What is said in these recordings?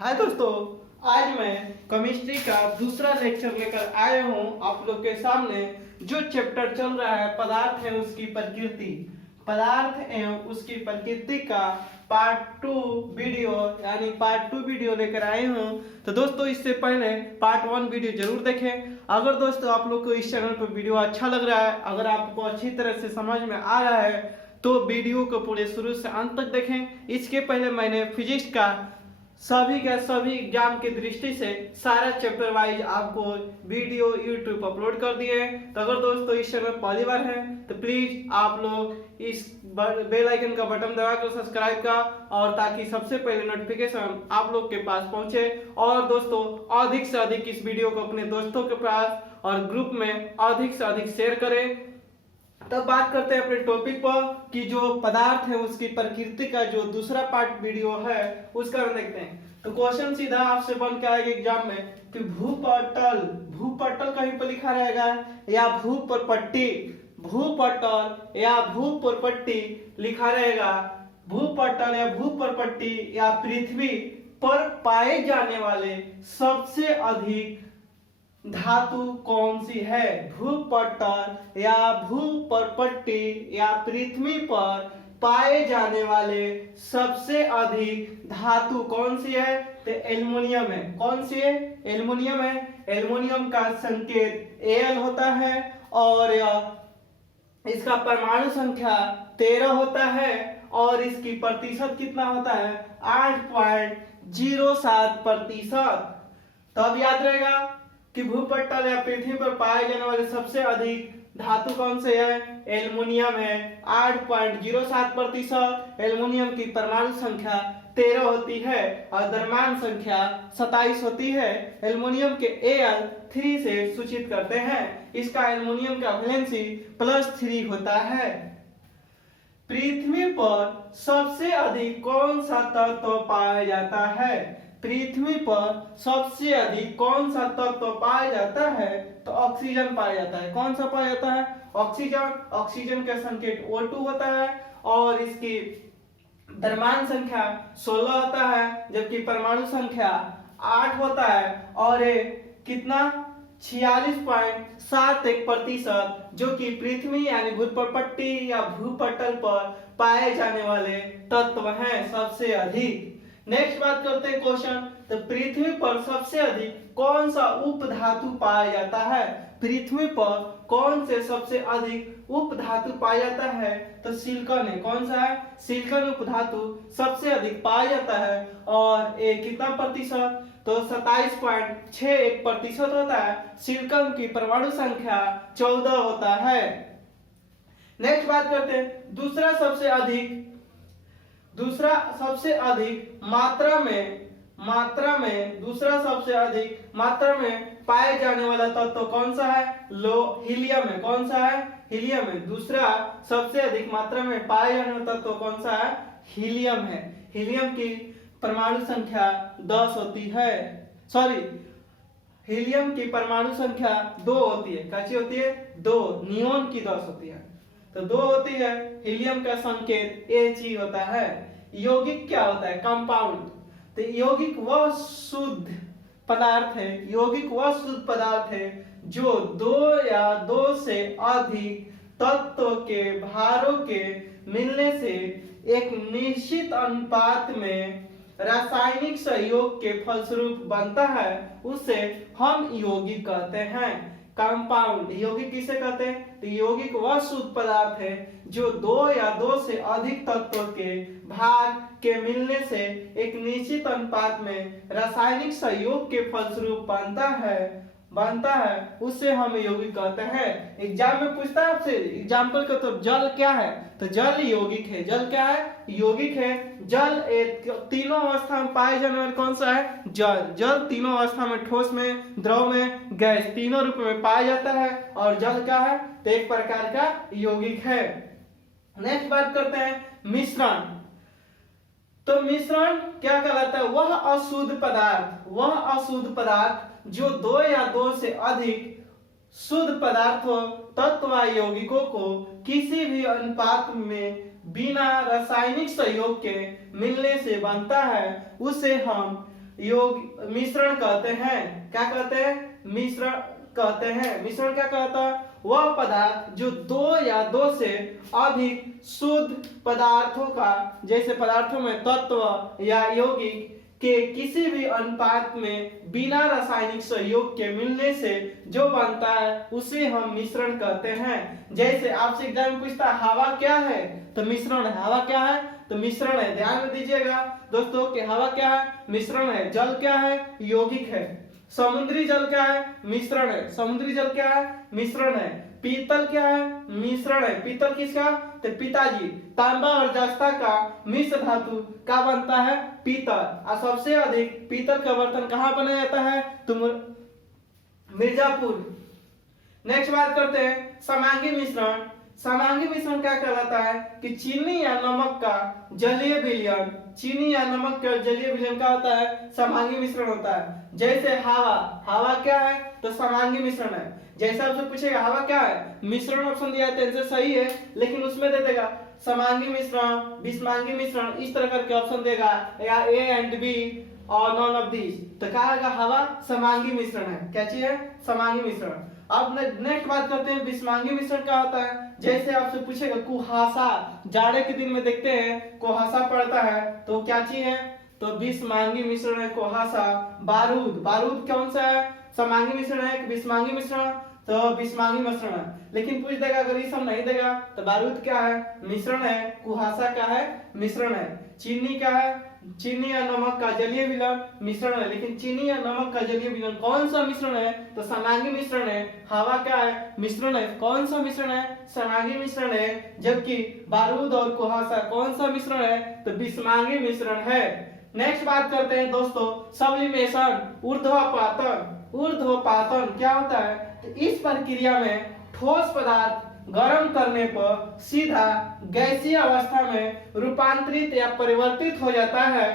हाय दोस्तों, आज मैं केमिस्ट्री का दूसरा लेक्चर लेकर आया हूँ आप लोग के सामने। जो चैप्टर चल रहा है पदार्थ है उसकी प्रकृति, पदार्थ एवं उसकी प्रकृति का पार्ट 2 वीडियो यानी पार्ट 2 वीडियो लेकर आए हूँ। तो दोस्तों इससे पहले पार्ट 1 वीडियो जरूर देखें। अगर दोस्तों आप लोग को इस चैनल पर वीडियो अच्छा लग रहा है, अगर आपको अच्छी तरह से समझ में आ रहा है तो वीडियो को पूरे शुरू से अंत तक देखें। इसके पहले मैंने फिजिक्स का सभी एग्जाम की दृष्टि से सारा चैप्टर वाइज आपको वीडियो यूट्यूब पर अपलोड कर दिए हैं। तो अगर दोस्तों इस चैनल पहली बार है तो प्लीज आप लोग इस बेल आइकन का बटन दबाकर सब्सक्राइब का, और ताकि सबसे पहले नोटिफिकेशन आप लोग के पास पहुंचे। और दोस्तों अधिक से अधिक इस वीडियो को अपने दोस्तों के पास और ग्रुप में अधिक से अधिक शेयर करें। तब बात करते हैं अपने टॉपिक पर कि जो पदार्थ है उसकी प्रकृति का जो दूसरा पार्ट वीडियो है उसका हम देखते हैं। तो क्वेश्चन सीधा आपसे बन के आएगा एग्जाम में कि भूपटल, भूपटल कहीं पर लिखा रहेगा या भूपरपट्टी, भूपटल या भूपरपट्टी लिखा रहेगा। भूपटल या भूपरपट्टी या पृथ्वी पर पाए जाने वाले सबसे अधिक धातु कौन सी है? भूपटल या भूपरपट्टी या पृथ्वी पर पाए जाने वाले सबसे अधिक धातु कौन सी है? तो एल्युमिनियम है। कौन सी है? एल्युमिनियम है। एल्युमिनियम का संकेत Al होता है और इसका परमाणु संख्या 13 होता है और इसकी प्रतिशत कितना होता है? 8.07%। तो अब याद रहेगा कि भूपटल या पृथ्वी पर पाए जाने वाले सबसे अधिक धातु कौन से है? एल्युमिनियम है। 8.07%। एल्युमिनियम की परमाणु संख्या 13 होती है और द्रव्यमान संख्या 27 होती है। एल्युमिनियम के Al3 से सूचित करते हैं। इसका एल्युमिनियम का वैलेंसी +3 होता है। पृथ्वी पर सबसे अधिक कौन सा तत्व पाया जाता है? पृथ्वी पर सबसे अधिक कौन सा तत्व पाया जाता है? तो ऑक्सीजन पाया जाता है। कौन सा पाया जाता है? ऑक्सीजन। ऑक्सीजन का संकेत O2 होता है और इसकी द्रव्यमान संख्या 16 होता है, जबकि परमाणु संख्या 8 होता है और ये कितना 46.71%, जो कि पृथ्वी यानी भूपरपट्टी या भूपटल पर पाए जाने वाले तत्व हैं सबसे अधिक। नेक्स्ट बात करते हैं क्वेश्चन। तो पृथ्वी पर सबसे अधिक कौन सा उपधातु पाया जाता है? पृथ्वी पर कौन से सबसे अधिक उपधातु पाया जाता है? तो सिलिकॉन है। कौन सा है? सिलिकॉन उपधातु सबसे अधिक पाया जाता है और ये कितना प्रतिशत? तो 27.61% होता है। सिलिकॉन की परमाणु संख्या 14 होता है। नेक्स्ट बात करते हैं दूसरा सबसे अधिक मात्रा में पाए जाने वाला तत्व कौन सा है? हीलियम है। कौन सा है? हीलियम है। दूसरा सबसे अधिक मात्रा में पाए जाने वाला तत्व कौन सा है? हीलियम है। हीलियम की परमाणु संख्या 10 होती है। हीलियम की परमाणु संख्या 2 होती है। कैसी होती है? 2। नियोन की 10 होती है तो 2 होती है। हीलियम का संकेत He होता है। यौगिक क्या होता है? कंपाउंड। तो यौगिक वह शुद्ध पदार्थ है जो 2 या 2 से अधिक तत्व के भारों के मिलने से एक निश्चित अनुपात में रासायनिक सहयोग के फलस्वरूप बनता है, उसे हम यौगिक कहते हैं। कंपाउंड यौगिक किसे कहते हैं? तो यौगिक वह शुद्ध पदार्थ है जो 2 या 2 से अधिक तत्वों के भार के मिलने से एक निश्चित अनुपात में रासायनिक सहयोग के फलस्वरूप बनता है, उसे हम यौगिक कहते हैं। एग्जाम में पूछता है आपसे एग्जाम्पल का, तो जल क्या है? तो जल यौगिक है। जल क्या है? यौगिक है। जल तीनों अवस्था में पाए जाने वाला कौन सा है? जल तीनों अवस्था में, ठोस में, द्रव में, गैस, तीनों रूप में पाया जाता है और जल क्या है? तो एक प्रकार का यौगिक है। नेक्स्ट बात करते हैं मिश्रण। तो मिश्रण क्या कहलाता है? वह अशुद्ध पदार्थ जो 2 या 2 से अधिक शुद्ध पदार्थों तत्व यौगिकों को किसी भी अनुपात में बिना रासायनिक सहयोग के मिलने से बनता है, उसे हम योग मिश्रण कहते हैं। क्या कहते हैं? मिश्रण कहते हैं। मिश्रण क्या कहता है? वह पदार्थ जो दो या दो से अधिक शुद्ध पदार्थों का, जैसे पदार्थों में तत्व या यौगिक के किसी भी अनुपात में बिना रासायनिक सहयोग के मिलने से जो बनता है उसे हम मिश्रण कहते हैं। जैसे आपसे एग्जाम में पूछता है हवा क्या है, तो मिश्रण है। हवा क्या है? तो मिश्रण है। ध्यान में दीजिएगा दोस्तों कि हवा क्या है? मिश्रण है। जल क्या है? यौगिक है। समुद्री जल क्या है? मिश्रण है। समुद्री जल क्या है? मिश्रण है। पीतल क्या है? मिश्रण है। पीतल किसका? तो पिताजी। तांबा और जस्ता का मिश्र धातु का बनता है पीतल। और सबसे अधिक पीतल का बर्तन कहाँ बनाया जाता है? तो मिर्जापुर। नेक्स्ट बात करते हैं समांगी मिश्रण। समांगी मिश्रण क्या कहलाता है कि चीनी या नमक का जलीय विलयन, चीनी या नमक का जलीय विलयन क्या होता है? समांगी मिश्रण होता है। जैसे हवा, हवा क्या है? तो समांगी मिश्रण है। जैसे आपसे पूछेगा हवा क्या है, मिश्रण ऑप्शन दिया है तो सही है, लेकिन उसमें दे देगा समांगी मिश्रण, विषमांगी मिश्रण, इस तरह करके ऑप्शन देगा, या ए एंड बी और नॉन ऑफ दिस। तो क्या होगा? हवा समांगी मिश्रण है। क्या चीज है? समांगी मिश्रण। अब नेक्स्ट बात करते हैं विषमांगी मिश्रण क्या होता है। जैसे आपसे पूछेगा कुहासा, जाड़े के दिन में देखते हैं कुहासा पड़ता है, तो क्या चीज है? तो विषमांगी मिश्रण है कुहासा। बारूद, बारूद कौन सा है? समांगी मिश्रण है कि विषमांगी मिश्रण? तो विषमांगी मिश्रण है। लेकिन पूछ देगा, अगर ये सब नहीं देगा तो बारूद क्या है? मिश्रण है। कुहासा क्या है? मिश्रण है। चीनी क्या है? चीनी या नमक का जलीय विलयन मिश्रण है। लेकिन चीनी या नमक का जलीय विलयन कौन सा मिश्रण है? तो समांगी मिश्रण है। हवा क्या है? मिश्रण है। कौन सा मिश्रण है? समांगी मिश्रण है। जबकि बारूद और कुहासा कौन सा मिश्रण है? तो विषमांगी मिश्रण है। नेक्स्ट बात करते हैं दोस्तों सब्लिमेशन, ऊर्ध्वपातन। ऊर्ध्वपातन क्या होता है? तो इस प्रक्रिया में ठोस पदार्थ गर्म करने पर सीधा गैसीय अवस्था में रूपांतरित या परिवर्तित हो जाता है,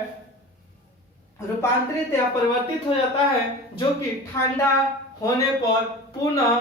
रूपांतरित या परिवर्तित हो जाता है, जो कि ठंडा होने पर पुनः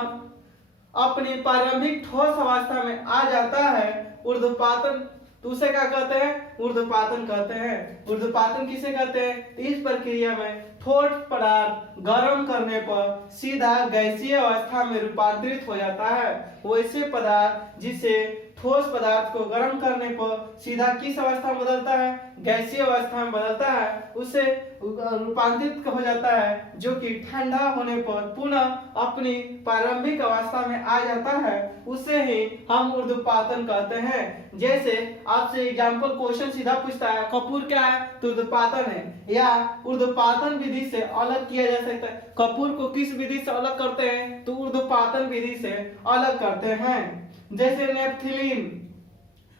अपनी प्रारंभिक ठोस अवस्था में आ जाता है। ऊर्ध्वपातन तो उसे क्या कहते हैं? ऊर्ध्वपातन कहते हैं। ऊर्ध्वपातन किसे कहते हैं? इस प्रक्रिया में ठोस पदार्थ गर्म करने पर सीधा गैसीय अवस्था में रूपांतरित हो जाता है। वैसे पदार्थ जिसे ठोस पदार्थ को गर्म करने पर सीधा किस अवस्था में बदलता है? गैसीय अवस्था में बदलता है, उसे रूपांतरित हो जाता है, जो कि ठंडा होने पर पुनः अपनी प्रारंभिक अवस्था में आ जाता है, उसे ही हम ऊर्ध्वपातन कहते हैं। जैसे आपसे एग्जांपल क्वेश्चन सीधा पूछता है कपूर क्या है? तो ऊर्ध्वपातन है। या ऊर्ध्वपातन विधि से अलग किया जा सकता है। कपूर को किस विधि से अलग करते हैं? तो ऊर्ध्वपातन विधि से अलग करते हैं। जैसे नेपथिलीन,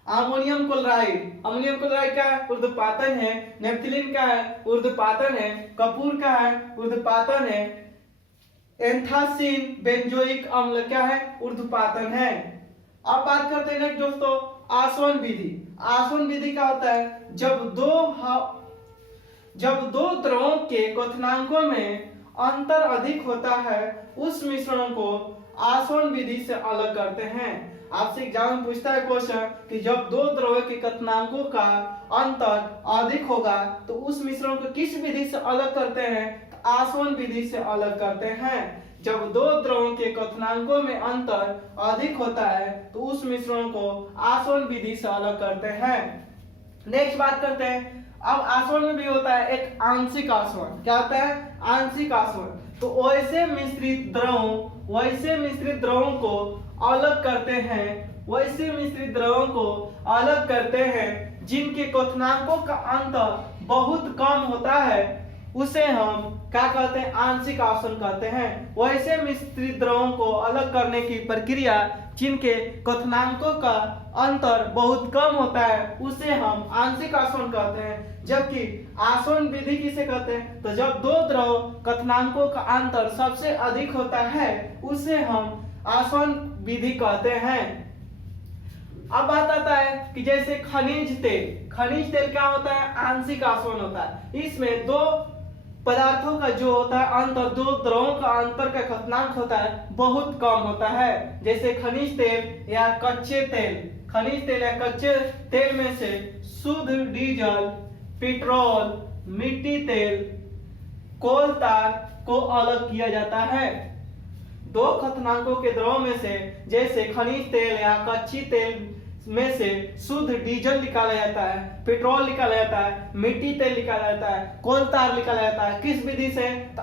अमोनियम क्लोराइड, अमोनियम क्लोराइड क्या है? ऊर्ध्वपातन है। नेपथिलीन क्या है? ऊर्ध्वपातन है। कपूर क्या है? ऊर्ध्वपातन है। एंथासिन बेंजोइक अम्ल क्या है? ऊर्ध्वपातन है। अब बात करते हैं दोस्तों आसवन विधि। आसवन विधि क्या होता है? जब दो द्रवों के क्वथनांकों में अंतर अधिक होता है उस मिश्रण को आसवन विधि से अलग करते हैं। आपसे एग्जाम में पूछता है क्वेश्चन कि जब दो द्रव्यों के क्वथनांकों का अंतर अधिक होगा तो उस मिश्रण को किस विधि से अलग करते हैं? तो आसवन विधि से अलग करते हैं। जब दो द्रव्यों के क्वथनांकों में अंतर अधिक होता है तो उस मिश्रण को आसवन विधि से अलग करते हैं। नेक्स्ट बात करते हैं अब आसवन में भी होता है एक आंशिक आसवन। क्या होता है? आंशिक आसवन। तो वैसे मिश्रित द्रवों को अलग करते हैं, वैसे मिश्रित द्रवों को अलग करते हैं जिनके क्वथनांकों का अंतर बहुत कम होता है, उसे हम क्या कहते हैं? आंशिक आसवन कहते हैं। वैसे मिश्रित द्रवों को अलग करने की प्रक्रिया जिनके क्वथनांकों का अंतर बहुत कम होता है उसे हम आंशिक आसवन कहते हैं। जबकि आसवन विधि किसे कहते हैं? तो जब दो द्रव क्वथनांकों का अंतर सबसे अधिक होता है उसे हम आसवन विधि कहते हैं। अब बात आता है कि जैसे खनिज तेल क्या होता है? आंशिक आसवन होता है। इसमें दो पदार्थों का जो होता है अंतर, दो द्रवों का अंतर का क्वथनांक होता है बहुत कम होता है। जैसे खनिज तेल या कच्चे तेल, खनिज तेल या कच्चे तेल में से शुद्ध डीजल, पेट्रोल, मिट्टी तेल, कोल तार को अलग किया जाता है। दो खतरनाकों के द्रव में से जैसे खनिज तेल या कच्ची तेल में से शुद्ध डीजल निकाला जाता है, पेट्रोल निकाला जाता है, मिट्टी तेल निकाला जाता है, कोल तार निकाला जाता है। किस विधि से? तो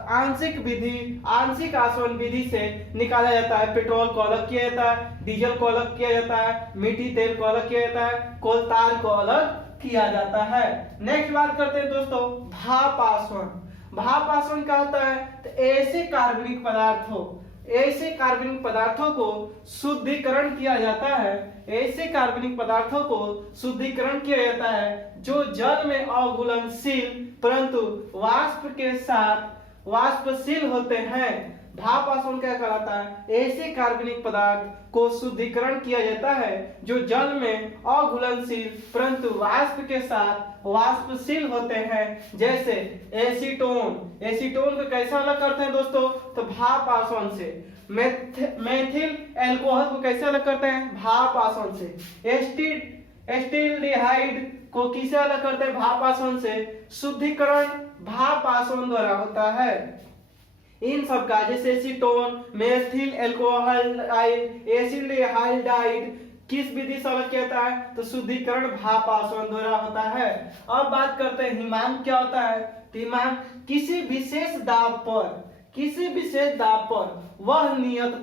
आंशिक आसवन विधि से निकाला जाता है। पेट्रोल को अलग किया जाता है, डीजल को अलग किया जाता है, मिट्टी तेल को अलग किया जाता है, कोल तार को अलग किया जाता है। नेक्स्ट बात करते हैं दोस्तों भाप आसवन। भाप आसवन क्या होता है? तो ऐसे कार्बनिक पदार्थों को शुद्धिकरण किया जाता है। ऐसे कार्बनिक पदार्थों को शुद्धिकरण किया जाता है जो जल में अघुलनशील परंतु वाष्प के साथ वाष्पशील होते हैं। भाप आसवन क्या कहलाता है? ऐसे कार्बनिक पदार्थ को शुद्धिकरण किया जाता है जो जल में अघुलनशील परंतु वाष्प के साथ वाष्पशील होते हैं। जैसे एसीटोन को कैसे अलग करते हैं दोस्तों? तो भाप आसवन से। मेथिल एल्कोहल को कैसे अलग करते हैं? भाप आसवन से। एस्टिल्डिहाइड को किसे अलग करते हैं? भाप आसवन से। शुद्धिकरण भाप आसवन द्वारा होता है। इन सब का जैसे एसीटोन, मेथिल एल्कोहलाइड, एसिल्डिहाइड किस विधि से अलग किया जाता है? तो शुद्धिकरण भाप आसवन द्वारा होता है। अब बात करते हैं हिमांक क्या होता है? तो हिमांक किसी विशेष दाब पर वह नियत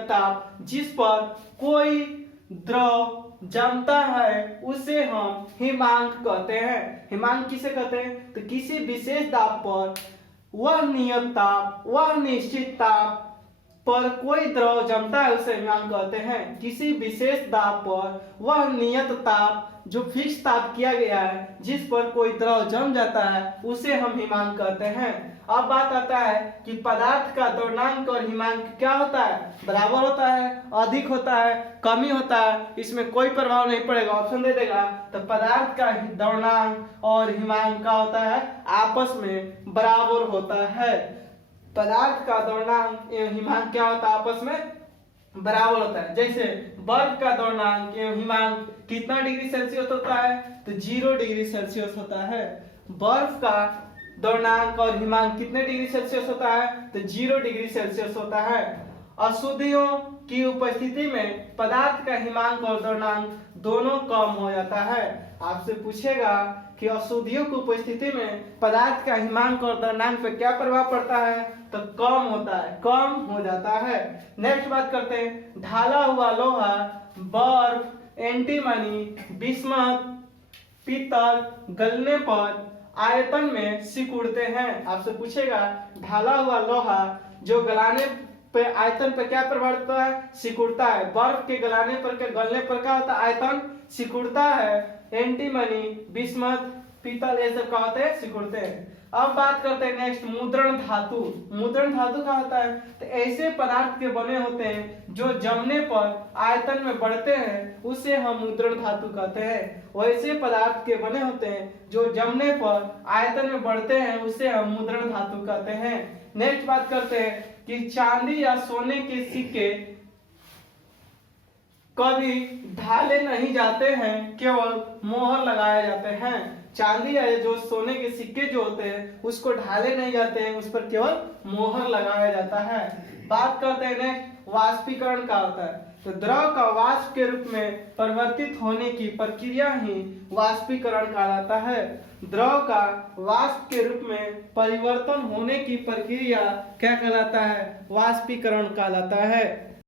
ताप जिस पर कोई द्रव जमता है उसे हम हिमांक कहते हैं। हिमांक किसे कहते हैं? तो किसी विशेष दाब पर वह निश्चित ताप पर कोई द्रव जमता है उसे हिमांक कहते हैं। किसी विशेष दाब पर वह नियत ताप जो फिक्स ताप किया गया है जिस पर कोई द्रव जम जाता है उसे हम हिमांक कहते हैं। अब बात आता है कि पदार्थ का द्रव्यमाप और हिमांक क्या होता है? बराबर होता है, अधिक होता है, कमी होता है, इसमें कोई प्रभाव नहीं पड़ेगा, ऑप्शन दे देगा। तो पदार्थ का द्रव्यमाप और हिमांक क्या होता है? आपस में बराबर होता है। पदार्थ का द्रव्यमाप एवं हिमांक क्या होता है? आपस में बराबर होता है। जैसे बर्फ का द्रव्यमाप एवं हिमांक कितना डिग्री सेल्सियस होता है? तो 0 डिग्री सेल्सियस होता है। बर्फ का द्रव्यमाप और हिमांक कितने डिग्री सेल्सियस होता है? तो 0 डिग्री सेल्सियस होता है। अशुद्धियों की उपस्थिति में पदार्थ का हिमांक और द्रव्यमाप दोनों कम हो जाता है। आपसे पूछेगा कि अशुद्धियों की उपस्थिति में पदार्थ का हिमांक और द्रव्यमाप पे क्या प्रभाव पड़ता है? तो कम होता है, कम हो जाता है। नेक्स्ट बात करते हैं ढाला हुआ लोहा, बर्फ, एंटीमनी, बिस्मथ, पीतल गलने पर आयतन में सिकुड़ते हैं। आपसे पूछेगा ढाला हुआ लोहा जो गलाने पे आयतन पे क्या प्रभाव पड़ता है? सिकुड़ता है। बर्फ के गलाने पर के गलने पर क्या होता है? आयतन सिकुड़ता है। एंटीमनी, बिस्मथ, पीतल ये सब क्या होते हैं? सिकुड़ते हैं। अब बात करते हैं नेक्स्ट मुद्रण धातु। मुद्रण धातु क्या होता है? तो ऐसे पदार्थ के बने होते हैं जो जमने पर आयतन में बढ़ते हैं उसे हम मुद्रण धातु कहते हैं। वैसे पदार्थ के बने होते हैं जो जमने पर आयतन में बढ़ते हैं उसे हम मुद्रण धातु कहते हैं। नेक्स्ट बात करते हैं कि चांदी या सोने के सिक्के कभी ढाले नहीं जाते हैं, केवल मोहर लगाए जाते हैं। चांदी या जो सोने के सिक्के जो होते हैं उसको ढाले नहीं जाते हैं, उस पर केवल मोहर लगाया जाता है। बात करते हैं नेक्स्ट वाष्पीकरण का होता है। तो द्रव का वाष्प के रूप में परिवर्तित होने की प्रक्रिया ही वाष्पीकरण कहलाता है। द्रव का वाष्प के रूप में परिवर्तन होने की प्रक्रिया क्या कहलाता है? वाष्पीकरण कहलाता है।